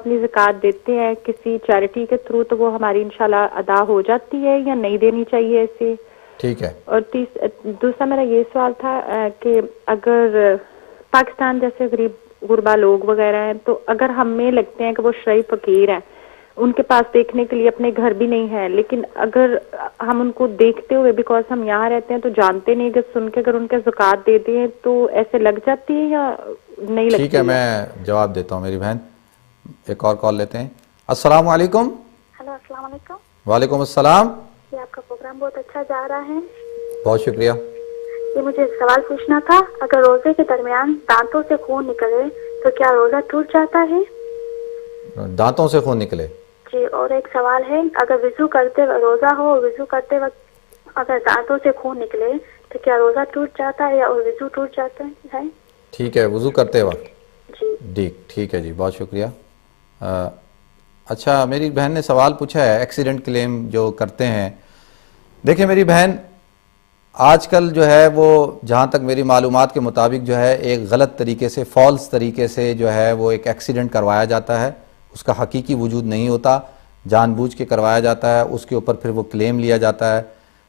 اپنی زکوٰۃ دیتے ہیں کسی چیریٹی کے تھرو تو وہ ہماری انشاءاللہ ادا ہو جاتی ہے یا نہیں دینی چاہیے ایسے؟ ٹھیک ہے. اور دوسرا میرا یہ سوال تھا کہ اگر پاکستان جیسے غریب غربا لوگ وغیرہ ہیں تو اگر ہمیں لگتے ہیں کہ وہ شرعی فقیر ہیں، ان کے پاس دیکھنے کے لیے اپنے گھر بھی نہیں ہے، لیکن اگر ہم ان کو دیکھتے ہوئے بیکاز ہم یہاں رہتے ہیں تو جانتے نہیں کہ سن کے اگر ان کے زکوٰۃ دے دیں تو ایسے لگ جاتی ہے یا نہیں لگتی؟ ٹھیک ہے، میں جواب دیتا ہوں میری بہن. ایک اور کال لیتے ہیں. السلام علیکم. ہلو، السلام علیکم. وعلیکم السلام. جی، آپ کا پروگرام بہت اچھا جا رہا ہے. بہت شکریہ. یہ مجھے ایک سوال پوچھنا تھا، اگر روزے کے درمیان دانتوں سے خون نکلے تو کیا روزہ ٹوٹ جاتا ہے؟ دانتوں سے خون نکلے؟ جی، اور ایک سوال ہے، اگر وضو کرتے روزہ ہو اور وضو کرتے وقت اگر دانتوں سے خون نکلے تو کیا روزہ ٹوٹ جاتا ہے یا وضو ٹوٹ جاتا ہے؟ ٹھیک ہے، وضو کرتے وقت. جی ٹھیک ہے جی، بہت شکریہ. اچھا، میری بہن نے سوال پوچھا ہے ایکسیڈنٹ کلیم جو کرتے ہیں. دیکھیں میری بہن، آج کل جو ہے وہ جہاں تک میری معلومات کے مطابق جو ہے ایک غلط طریقے سے، فالس طریقے سے جو ہے وہ ایک ایکسیڈنٹ کروایا جاتا ہے. اس کا حقیقی وجود نہیں ہوتا، جان بوجھ کے کروایا جاتا ہے، اس کے اوپر پھر وہ کلیم لیا جاتا ہے.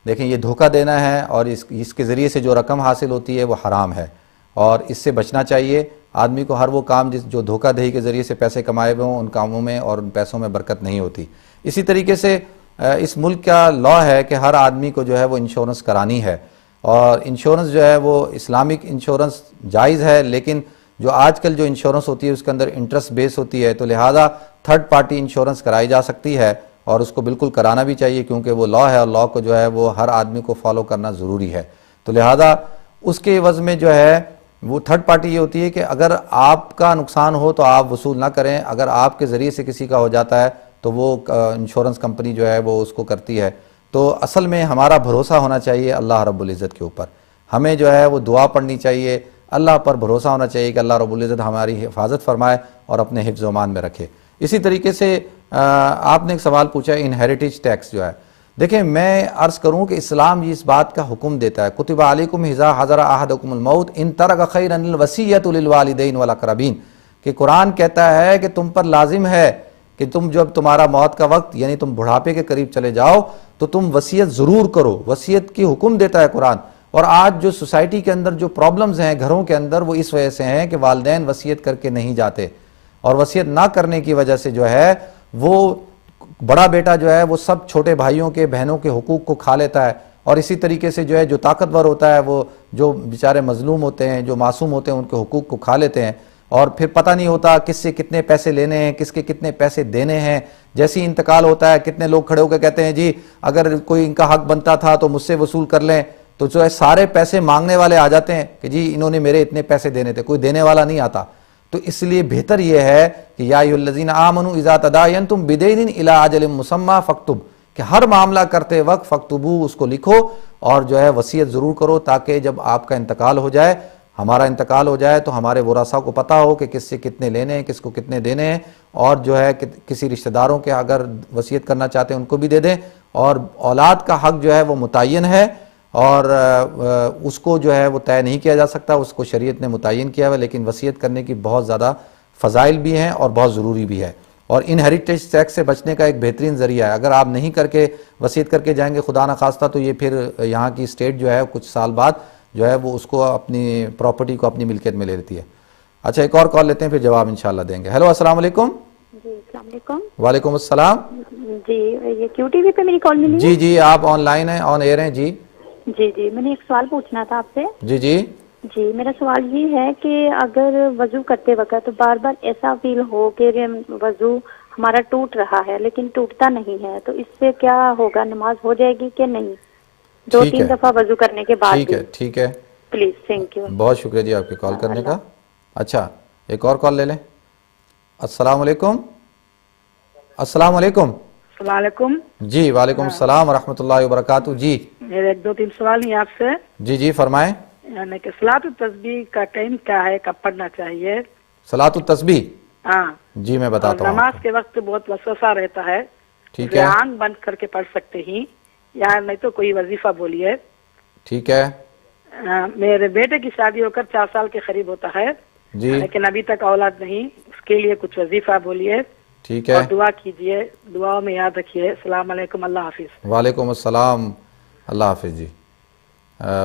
دیکھیں یہ دھوکہ دینا ہے اور اس کے ذریعے سے جو رقم حاصل ہوتی ہے وہ حرام ہے اور اس سے بچنا چاہیے. آدمی کو ہر وہ کام جو دھوکہ دہی کے ذریعے سے پیسے کمائے ہوئے ہوں ان کاموں میں اور ان پیسوں میں برکت نہیں ہوتی. اسی طریقے سے اس ملک کا لا ہے کہ ہر آدمی کو جو ہے وہ انشورنس کرانی ہے اور انشورنس جو ہے وہ اسلامک انشورنس جائز ہے، لیکن جو آج کل جو انشورنس ہوتی ہے اس کے اندر انٹرسٹ بیس ہوتی ہے، تو لہٰذا تھرڈ پارٹی انشورنس کرائی جا سکتی ہے اور اس کو بالکل کرانا بھی چاہیے کیونکہ وہ لا ہے اور لا کو جو ہے وہ ہر آدمی کو فالو کرنا ضروری ہے. تو لہٰذا اس کے عوض میں جو ہے وہ تھرڈ پارٹی یہ ہوتی ہے کہ اگر آپ کا نقصان ہو تو آپ وصول نہ کریں، اگر آپ کے ذریعے سے کسی کا ہو جاتا ہے تو وہ انشورنس کمپنی جو ہے وہ اس کو کرتی ہے. تو اصل میں ہمارا بھروسہ ہونا چاہیے اللہ رب العزت کے اوپر. ہمیں جو ہے وہ دعا پڑھنی چاہیے، اللہ پر بھروسہ ہونا چاہیے کہ اللہ رب العزت ہماری حفاظت فرمائے اور اپنے حفظ و امان میں رکھے. اسی طریقے سے آپ نے ایک سوال پوچھا انہیریٹیج ٹیکس جو ہے. دیکھیں میں عرض کروں کہ اسلام اس بات کا حکم دیتا ہے، کتب علیکم اذا حضر احدکم الموت ان ترک خیرا الوصیۃ للوالدین والاقربین، کہ قرآن کہتا ہے کہ تم پر لازم ہے کہ تم جب تمہارا موت کا وقت یعنی تم بڑھاپے کے قریب چلے جاؤ تو تم وصیت ضرور کرو. وصیت کی حکم دیتا ہے قرآن. اور آج جو سوسائٹی کے اندر جو پرابلمز ہیں گھروں کے اندر وہ اس وجہ سے ہیں کہ والدین وصیت کر کے نہیں جاتے اور وصیت نہ کرنے کی وجہ سے جو ہے وہ بڑا بیٹا جو ہے وہ سب چھوٹے بھائیوں کے بہنوں کے حقوق کو کھا لیتا ہے اور اسی طریقے سے جو ہے جو طاقتور ہوتا ہے وہ جو بیچارے مظلوم ہوتے ہیں، جو معصوم ہوتے ہیں، ان کے حقوق کو کھا لیتے ہیں اور پھر پتہ نہیں ہوتا کس سے کتنے پیسے لینے ہیں، کس کے کتنے پیسے دینے ہیں. جیسی انتقال ہوتا ہے کتنے لوگ کھڑے ہو کے کہتے ہیں جی اگر کوئی ان کا حق بنتا تھا تو مجھ سے وصول کر لیں، تو جو ہے سارے پیسے مانگنے والے آ جاتے ہیں کہ جی انہوں نے میرے اتنے پیسے دینے تھے، کوئی دینے والا نہیں آتا. تو اس لیے بہتر یہ ہے کہ یا ایھا الذین آمنوا اذا تداینتم بدین الی اجل مسمی فاکتب، کہ ہر معاملہ کرتے وقت فاکتبوا، اس کو لکھو اور جو ہے وصیت ضرور کرو تاکہ جب آپ کا انتقال ہو جائے، ہمارا انتقال ہو جائے تو ہمارے ورثاء کو پتہ ہو کہ کس سے کتنے لینے ہیں، کس کو کتنے دینے ہیں اور جو ہے کسی رشتہ داروں کے اگر وصیت کرنا چاہتے ہیں ان کو بھی دے دیں. اور اولاد کا حق جو ہے وہ متعین ہے اور اس کو جو ہے وہ طے نہیں کیا جا سکتا، اس کو شریعت نے متعین کیا ہے، لیکن وصیت کرنے کی بہت زیادہ فضائل بھی ہیں اور بہت ضروری بھی ہے. اور انہیریٹیج ٹیکس سے بچنے کا ایک بہترین ذریعہ ہے. اگر آپ نہیں کر کے وصیت کر کے جائیں گے خدا نخواستہ تو یہ پھر یہاں کی اسٹیٹ جو ہے کچھ سال بعد جو ہے وہ اس کو اپنی پراپرٹی کو اپنی ملکیت میں لے لیتی ہے. اچھا ایک اور کال لیتے ہیں پھر جواب انشاءاللہ دیں گے. ہیلو السلام علیکم. جی السلام علیکم. وعلیکم السلام. جی یہ کیو ٹی وی پہ میری کال ملی ہے؟ جی آپ آن لائن ہیں، آن ایئر ہیں. جی میں نے ایک سوال پوچھنا تھا آپ سے. جی میرا سوال یہ ہے کہ اگر وضو کرتے وقت بار بار ایسا فیل ہو کہ وضو ہمارا ٹوٹ رہا ہے لیکن ٹوٹتا نہیں ہے تو اس سے کیا ہوگا، نماز ہو جائے گی کہ نہیں؟ 2-3 دفعہ وضو کرنے کے بعد بھی. ٹھیک ہے پلیز. Thank you. بہت شکریہ جی آپ کی کال کرنے کا. اچھا ایک اور کال لے لیں. السلام علیکم. السلام علیکم. السلام علیکم. جی وعلیکم السلام ورحمۃ اللہ وبرکاتہ. جی میرے 2-3 سوال ہیں آپ سے. جی فرمائیں. یعنی کہ صلاۃ التسبیح کا ٹائم کیا ہے، کب پڑھنا چاہیے؟ صلاۃ التسبیح؟ ہاں جی میں بتاتا ہوں. نماز کے وقت بہت وسوسہ رہتا ہے. ٹھیک ہے. آنکھ بند کر کے پڑھ سکتے ہی یا نہیں تو کوئی وظیفہ بولیے. ٹھیک ہے. میرے بیٹے کی شادی ہو کر 4 سال کے قریب ہوتا ہے جی، لیکن ابھی تک اولاد نہیں، اس کے لیے کچھ وظیفہ بولیے. ٹھیک ہے, اور دعا کیجئے, دعا میں یاد رکھیے. السلام علیکم, اللہ حافظ. وعلیکم السلام, اللہ حافظ جی.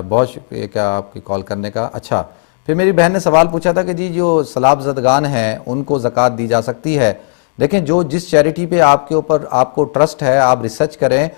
بہت شکریہ کیا آپ کی کال کرنے کا. اچھا, پھر میری بہن نے سوال پوچھا تھا کہ جی جو سیلاب زدگان ہیں ان کو زکوٰۃ دی جا سکتی ہے. دیکھیں, جو جس چیریٹی پہ آپ کے اوپر آپ کو ٹرسٹ ہے, آپ ریسرچ کریں,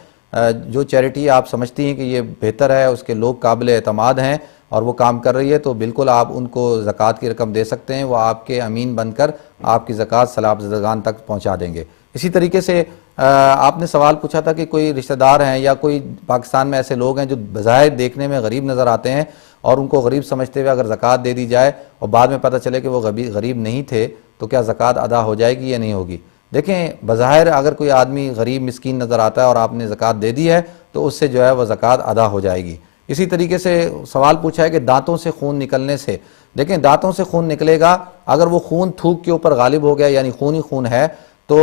جو چیریٹی آپ سمجھتی ہیں کہ یہ بہتر ہے, اس کے لوگ قابل اعتماد ہیں اور وہ کام کر رہی ہے, تو بالکل آپ ان کو زکوٰۃ کی رقم دے سکتے ہیں. وہ آپ کے امین بن کر آپ کی زکوٰۃ سیلاب زدگان تک پہنچا دیں گے. اسی طریقے سے آپ نے سوال پوچھا تھا کہ کوئی رشتہ دار ہیں یا کوئی پاکستان میں ایسے لوگ ہیں جو بظاہر دیکھنے میں غریب نظر آتے ہیں اور ان کو غریب سمجھتے ہوئے اگر زکوٰۃ دے دی جائے اور بعد میں پتہ چلے کہ وہ غریب نہیں تھے, تو کیا زکوٰۃ ادا ہو جائے گی یا نہیں ہوگی؟ دیکھیں, بظاہر اگر کوئی آدمی غریب مسکین نظر آتا ہے اور آپ نے زکوٰۃ دے دی ہے تو اس سے جو ہے وہ زکوٰۃ ادا ہو جائے گی. اسی طریقے سے سوال پوچھا ہے کہ دانتوں سے خون نکلنے سے. دیکھیں, دانتوں سے خون نکلے گا, اگر وہ خون تھوک کے اوپر غالب ہو گیا یعنی خون ہی خون ہے, تو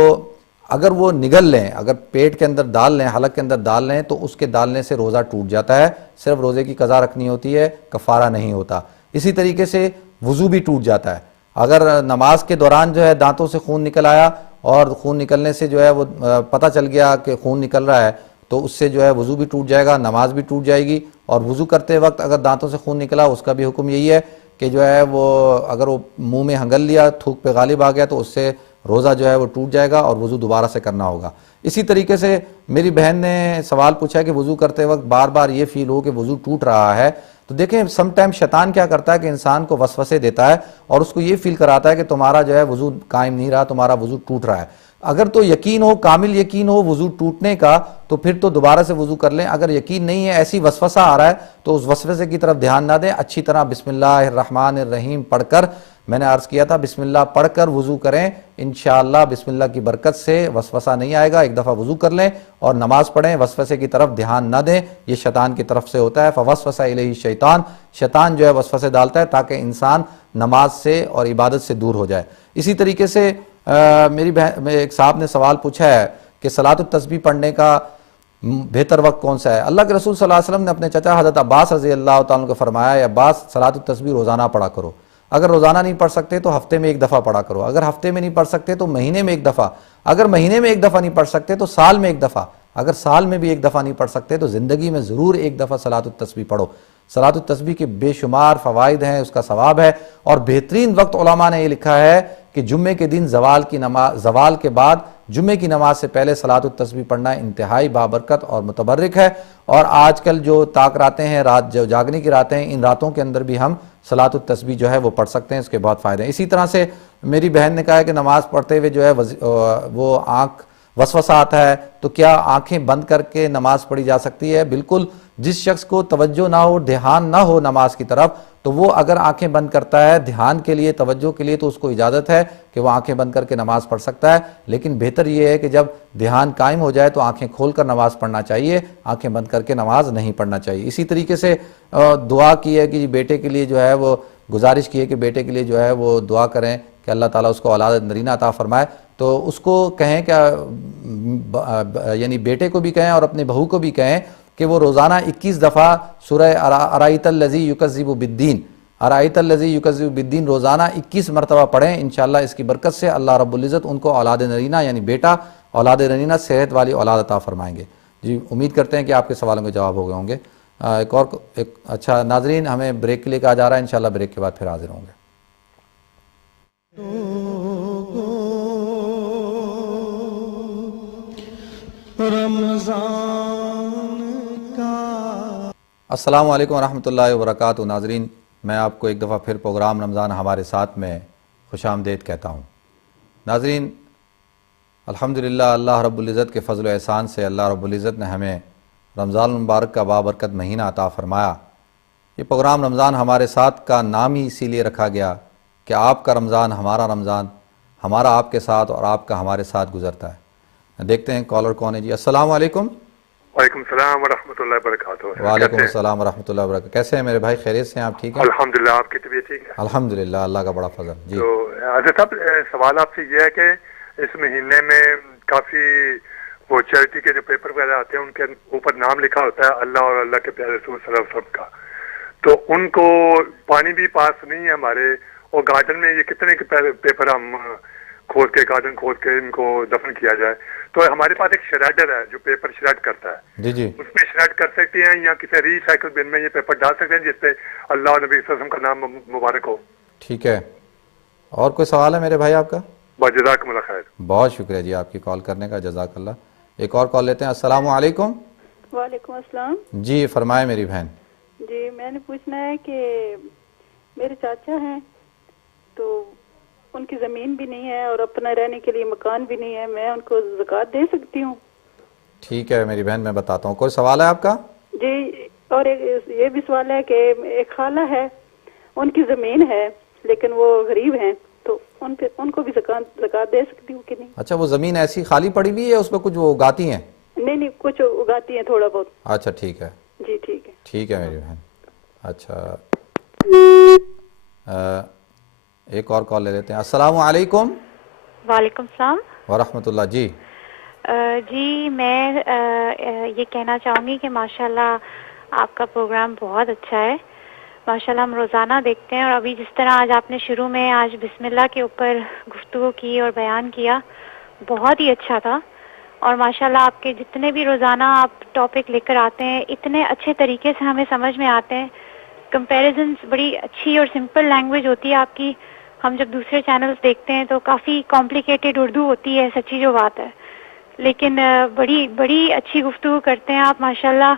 اگر وہ نگل لیں, اگر پیٹ کے اندر ڈال لیں, حلق کے اندر ڈال لیں, تو اس کے ڈالنے سے روزہ ٹوٹ جاتا ہے. صرف روزے کی قضا رکھنی ہوتی ہے, کفارہ نہیں ہوتا. اسی طریقے سے وضو بھی ٹوٹ جاتا ہے. اگر نماز کے دوران جو ہے دانتوں سے خون نکل آیا اور خون نکلنے سے جو ہے وہ پتہ چل گیا کہ خون نکل رہا ہے, تو اس سے جو ہے وضو بھی ٹوٹ جائے گا, نماز بھی ٹوٹ جائے گی. اور وضو کرتے وقت اگر دانتوں سے خون نکلا, اس کا بھی حکم یہی ہے کہ جو ہے وہ اگر وہ منہ میں ہنگل لیا, تھوک پہ غالب آ گیا, تو اس سے روزہ جو ہے وہ ٹوٹ جائے گا اور وضو دوبارہ سے کرنا ہوگا. اسی طریقے سے میری بہن نے سوال پوچھا ہے کہ وضو کرتے وقت بار بار یہ فیل ہو کہ وضو ٹوٹ رہا ہے. تو دیکھیں, سم ٹائم شیطان کیا کرتا ہے کہ انسان کو وسوسے دیتا ہے اور اس کو یہ فیل کراتا ہے کہ تمہارا جو ہے وضو قائم نہیں رہا, تمہارا وضو ٹوٹ رہا ہے. اگر تو یقین ہو, کامل یقین ہو وضو ٹوٹنے کا, تو پھر تو دوبارہ سے وضو کر لیں. اگر یقین نہیں ہے, ایسی وسوسہ آ رہا ہے, تو اس وسوسے کی طرف دھیان نہ دیں. اچھی طرح بسم اللہ الرحمن الرحیم پڑھ کر, میں نے عرض کیا تھا بسم اللہ پڑھ کر وضو کریں. انشاءاللہ بسم اللہ کی برکت سے وسوسہ نہیں آئے گا. ایک دفعہ وضو کر لیں اور نماز پڑھیں, وسوسے کی طرف دھیان نہ دیں, یہ شیطان کی طرف سے ہوتا ہے. فوسوس الیہ الشیطان, شیطان جو ہے وسوسے ڈالتا ہے تاکہ انسان نماز سے اور عبادت سے دور ہو جائے. اسی طریقے سے میری بہن ایک صاحب نے سوال پوچھا ہے کہ صلاۃ التسبیح پڑھنے کا بہتر وقت کون سا ہے؟ اللہ کے رسول صلی اللہ علیہ وسلم نے اپنے چچا حضرت عباس رضی اللہ تعالیٰ کو فرمایا, عباس صلاۃ التسبیح روزانہ پڑھا کرو. اگر روزانہ نہیں پڑھ سکتے تو ہفتے میں ایک دفعہ پڑھا کرو. اگر ہفتے میں نہیں پڑھ سکتے تو مہینے میں ایک دفعہ. اگر مہینے میں ایک دفعہ نہیں پڑھ سکتے تو سال میں ایک دفعہ. اگر سال میں بھی ایک دفعہ نہیں پڑھ سکتے تو زندگی میں ضرور ایک دفعہ صلاۃ التسبیح پڑھو. صلاۃ التسبیح کے بے شمار فوائد ہیں, اس کا ثواب ہے. اور بہترین وقت علماء نے یہ لکھا ہے کہ جمعے کے دن زوال کے بعد جمعے کی نماز سے پہلے صلاۃ التسبیح پڑھنا انتہائی بابرکت اور متبرک ہے. اور آج کل جو طاق راتیں ہیں, رات جو جاگنے کی راتیں ہیں, ان راتوں کے اندر بھی ہم صلاۃ التسبیح جو ہے وہ پڑھ سکتے ہیں. اس کے بہت فائدے ہیں. اسی طرح سے میری بہن نے کہا ہے کہ نماز پڑھتے ہوئے جو ہے وہ آنکھ وسوسہ آتا ہے, تو کیا آنکھیں بند کر کے نماز پڑھی جا سکتی ہے؟ بالکل. جس شخص کو توجہ نہ ہو, دھیان نہ ہو نماز کی طرف, تو وہ اگر آنکھیں بند کرتا ہے دھیان کے لیے, توجہ کے لیے, تو اس کو اجازت ہے کہ وہ آنکھیں بند کر کے نماز پڑھ سکتا ہے. لیکن بہتر یہ ہے کہ جب دھیان قائم ہو جائے تو آنکھیں کھول کر نماز پڑھنا چاہیے, آنکھیں بند کر کے نماز نہیں پڑھنا چاہیے. اسی طریقے سے دعا کی ہے کہ بیٹے کے لیے جو ہے وہ گزارش کی ہے کہ بیٹے کے لیے جو ہے وہ دعا کریں کہ اللہ تعالیٰ اس کو اولاد نرینہ عطا فرمائے. تو اس کو کہیں کہ یعنی بیٹے کو بھی کہیں اور اپنے بہو کو بھی کہیں کہ وہ روزانہ 21 دفعہ سورہ ارائیت الذی یکذب بالدین, ارائیت الذی یکذب بالدین روزانہ 21 مرتبہ پڑھیں. انشاءاللہ اس کی برکت سے اللہ رب العزت ان کو اولاد نرینہ یعنی بیٹا, اولاد نرینہ صحت والی اولاد عطا فرمائیں گے. جی, امید کرتے ہیں کہ آپ کے سوالوں کے جواب ہو گئے ہوں گے. اچھا ناظرین, ہمیں بریک کے لیے کہا جا رہا ہے, انشاءاللہ بریک کے بعد پھر حاضر ہوں گے. السلام علیکم ورحمۃ اللہ وبرکاتہ. ناظرین, میں آپ کو ایک دفعہ پھر پروگرام رمضان ہمارے ساتھ میں خوش آمدید کہتا ہوں. ناظرین, الحمدللہ اللہ رب العزت کے فضل و احسان سے اللہ رب العزت نے ہمیں رمضان المبارک کا بابرکت مہینہ عطا فرمایا. یہ پروگرام رمضان ہمارے ساتھ کا نام ہی اسی لیے رکھا گیا کہ آپ کا رمضان ہمارا رمضان, ہمارا آپ کے ساتھ اور آپ کا ہمارے ساتھ گزرتا ہے. دیکھتے ہیں کالر کون ہے. جی السلام علیکم. وعلیکم السلام ورحمۃ اللہ وبرکاتہ. وعلیکم السلام ورحمۃ اللہ وبرکاتہ. کیسے ہیں میرے بھائی؟ خیریت سے ہیں آپ؟ ٹھیک ہیں الحمدللہ. آپ کی طبیعت ٹھیک ہے؟ الحمدللہ, اللہ کا بڑا فضل. جی تو حضرت صاحب, سوال آپ سے یہ ہے کہ اس مہینے میں کافی وہ چیریٹی کے جو پیپر وغیرہ آتے ہیں ان کے اوپر نام لکھا ہوتا ہے اللہ اور اللہ کے پیارے رسول صلی اللہ علیہ وسلم کا, تو ان کو پانی بھی پاس نہیں ہے ہمارے, اور گارڈن میں یہ کتنے کے پیپر ہم کھود کے گارڈن کھود کے ان کو دفن کیا جائے. تو ہمارے پاس ایک شریڈر ہے جو پیپر شریڈ کرتا ہے, جی جی اس میں شریڈ کر سکتے ہیں یا کسی ریسائیکل بن میں یہ پیپر ڈال سکتے ہیں جس پہ اللہ اور نبی صلی اللہ علیہ وسلم کا نام مبارک ہو. ٹھیک ہے. اور کوئی سوال ہے میرے بھائی آپ کا؟ جزاکم اللہ خیر. بہت شکریہ جی آپ کی کال کرنے کا, جزاک اللہ. ایک اور کال لیتے ہیں. السلام علیکم. وعلیکم السلام. جی فرمائیں میری بہن. جی میں نے پوچھنا ہے کہ میرے چاچا ہیں تو ان کی زمین بھی نہیں ہے اور اپنا رہنے کے لیے مکان بھی نہیں ہے, میں ان کو زکوٰۃ دے سکتی ہوں؟ ٹھیک ہے میری بہن, میں بتاتا ہوں. کوئی سوال ہے آپ کا؟ جی, اور یہ بھی سوال ہے کہ ایک خالہ ہے, ان کی زمین ہے لیکن وہ غریب ہیں, تو ان کو بھی زکوٰۃ دے سکتی ہوں کہ نہیں؟ اچھا, وہ زمین ایسی خالی پڑی ہوئی ہے, اس پہ کچھ وہ اگاتی ہیں؟ نہیں کچھ اگاتی ہیں تھوڑا بہت. اچھا ٹھیک ہے. جی ٹھیک ہے. ٹھیک ہے میری بہن. اچھا ایک اور کال لے لیتے ہیں. السلام علیکم. وعلیکم السلام ورحمۃ اللہ. جی جی میں یہ کہنا چاہوں گی کہ ماشاءاللہ آپ کا پروگرام بہت اچھا ہے. ماشاءاللہ ہم روزانہ دیکھتے ہیں, اور ابھی جس طرح آج آپ نے شروع میں آج بسم اللہ کے اوپر گفتگو کی اور بیان کیا, بہت ہی اچھا تھا. اور ماشاءاللہ آپ کے جتنے بھی روزانہ آپ ٹاپک لے کر آتے ہیں اتنے اچھے طریقے سے ہمیں سمجھ میں آتے ہیں. کمپیریزنس بڑی اچھی اور سمپل لینگویج ہوتی ہے آپ کی. ہم جب دوسرے چینلز دیکھتے ہیں تو کافی کمپلیکیٹڈ اردو ہوتی ہے, سچی جو بات ہے, لیکن بڑی اچھی گفتگو کرتے ہیں آپ. ماشاءاللہ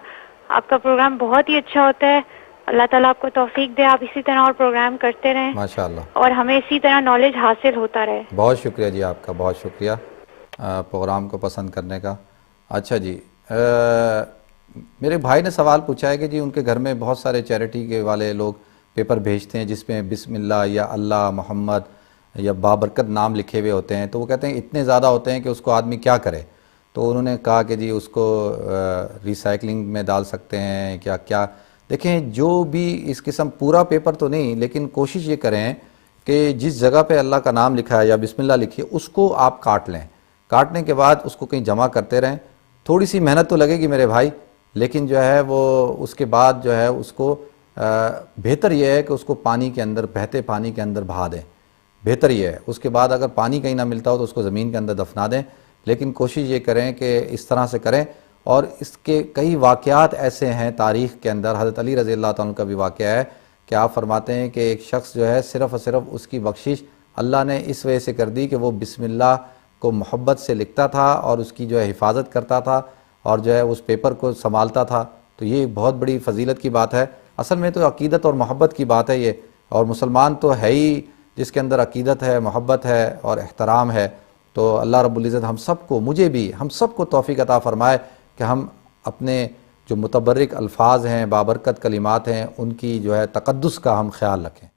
آپ کا پروگرام بہت ہی اچھا ہوتا ہے. اللہ تعالیٰ آپ کو توفیق دے, آپ اسی طرح اور پروگرام کرتے رہیں ماشاءاللہ, اور ہمیں اسی طرح نالج حاصل ہوتا رہے. بہت شکریہ جی آپ کا, بہت شکریہ پروگرام کو پسند کرنے کا. اچھا جی, میرے بھائی نے سوال پوچھا ہے کہ جی ان کے گھر میں بہت سارے چیریٹی کے والے لوگ پیپر بھیجتے ہیں جس میں بسم اللہ یا اللہ محمد یا بابرکت نام لکھے ہوئے ہوتے ہیں, تو وہ کہتے ہیں اتنے زیادہ ہوتے ہیں کہ اس کو آدمی کیا کرے. تو انہوں نے کہا کہ جی اس کو ریسائکلنگ میں ڈال سکتے ہیں کیا. دیکھیں جو بھی اس قسم پورا پیپر تو نہیں, لیکن کوشش یہ کریں کہ جس جگہ پہ اللہ کا نام لکھا ہے یا بسم اللہ لکھی ہے اس کو آپ کاٹ لیں. کاٹنے کے بعد اس کو کہیں جمع کرتے رہیں. تھوڑی سی محنت تو لگے گی میرے بھائی, لیکن جو ہے وہ اس کے بعد جو ہے اس کو بہتر یہ ہے کہ اس کو پانی کے اندر, بہتے پانی کے اندر بہا دیں. بہتر یہ ہے. اس کے بعد اگر پانی کہیں نہ ملتا ہو تو اس کو زمین کے اندر دفنا دیں, لیکن کوشش یہ کریں کہ اس طرح سے کریں. اور اس کے کئی واقعات ایسے ہیں تاریخ کے اندر. حضرت علی رضی اللہ تعالیٰ کا بھی واقعہ ہے کہ آپ فرماتے ہیں کہ ایک شخص جو ہے صرف اور صرف اس کی بخشش اللہ نے اس وجہ سے کر دی کہ وہ بسم اللہ کو محبت سے لکھتا تھا اور اس کی جو ہے حفاظت کرتا تھا اور جو ہے اس پیپر کو سنبھالتا تھا. تو یہ بہت بڑی فضیلت کی بات ہے. اصل میں تو عقیدت اور محبت کی بات ہے یہ, اور مسلمان تو ہے ہی جس کے اندر عقیدت ہے, محبت ہے اور احترام ہے. تو اللہ رب العزت ہم سب کو, مجھے بھی, ہم سب کو توفیق عطا فرمائے کہ ہم اپنے جو متبرک الفاظ ہیں, بابرکت کلمات ہیں, ان کی جو ہے تقدس کا ہم خیال رکھیں.